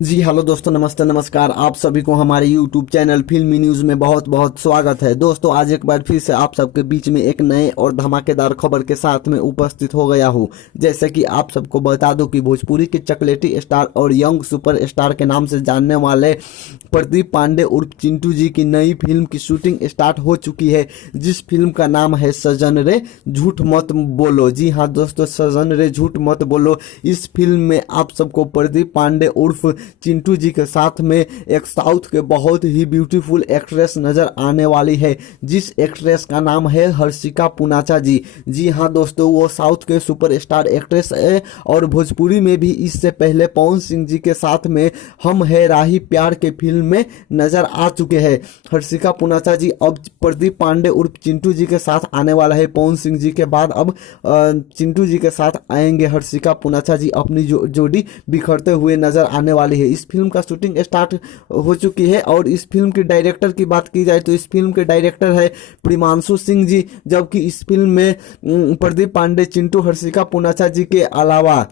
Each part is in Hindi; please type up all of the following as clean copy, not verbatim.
जी हेलो दोस्तों, नमस्ते नमस्कार। आप सभी को हमारे YouTube चैनल फिल्मी न्यूज़ में बहुत बहुत स्वागत है। दोस्तों आज एक बार फिर से आप सबके बीच में एक नए और धमाकेदार खबर के साथ में उपस्थित हो गया हूँ। जैसे कि आप सबको बता दूं कि भोजपुरी के चॉकलेटी स्टार और यंग सुपर स्टार के नाम से जानने वाले प्रदीप पांडे उर्फ चिंटू जी की नई फिल्म की शूटिंग स्टार्ट हो चुकी है, जिस फिल्म का नाम है सजन रे झूठ मत बोलो। जी हाँ दोस्तों, सजन रे झूठ मत बोलो। इस फिल्म में आप सबको प्रदीप पांडे उर्फ चिंटू जी के साथ में एक साउथ के बहुत ही ब्यूटीफुल एक्ट्रेस नजर आने वाली है, जिस एक्ट्रेस का नाम है हर्षिका पुनाचा जी। जी हाँ दोस्तों, वो साउथ के सुपरस्टार एक्ट्रेस है और भोजपुरी में भी इससे पहले पवन सिंह जी के साथ में हम है राही प्यार के फिल्म में नजर आ चुके हैं। हर्षिका पुनाचा जी अब प्रदीप पांडे उर्फ चिंटू जी के साथ आने वाला है। पवन सिंह जी के बाद अब चिंटू जी के साथ आएंगे हर्षिका पुनाचा जी, अपनी जोड़ी बिखरते हुए नजर आने वाली है। इस फिल्म का शूटिंग स्टार्ट हो चुकी है और इस फिल्म के डायरेक्टर की बात की जाए तो इस फिल्म के डायरेक्टर है प्रिमांशु सिंह जी, जबकि इस फिल्म में प्रदीप पांडे, चिंटू, हर्षिका पुनाचा जी के अलावा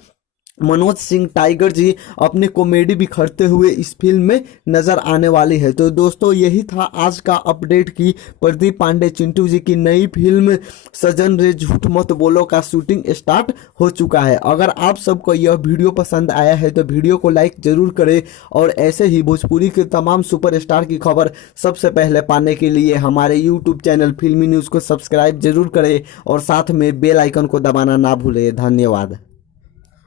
मनोज सिंह टाइगर जी अपने कॉमेडी बिखरते हुए इस फिल्म में नजर आने वाली है। तो दोस्तों यही था आज का अपडेट की प्रदीप पांडे चिंटू जी की नई फिल्म सजन रे झूठ मत बोलो का शूटिंग स्टार्ट हो चुका है। अगर आप सबको यह वीडियो पसंद आया है तो वीडियो को लाइक जरूर करें और ऐसे ही भोजपुरी के तमाम सुपरस्टार की खबर सबसे पहले पाने के लिए हमारे यूट्यूब चैनल फिल्मी न्यूज़ को सब्सक्राइब जरूर करें और साथ में बेल आइकन को दबाना ना भूलें। धन्यवाद।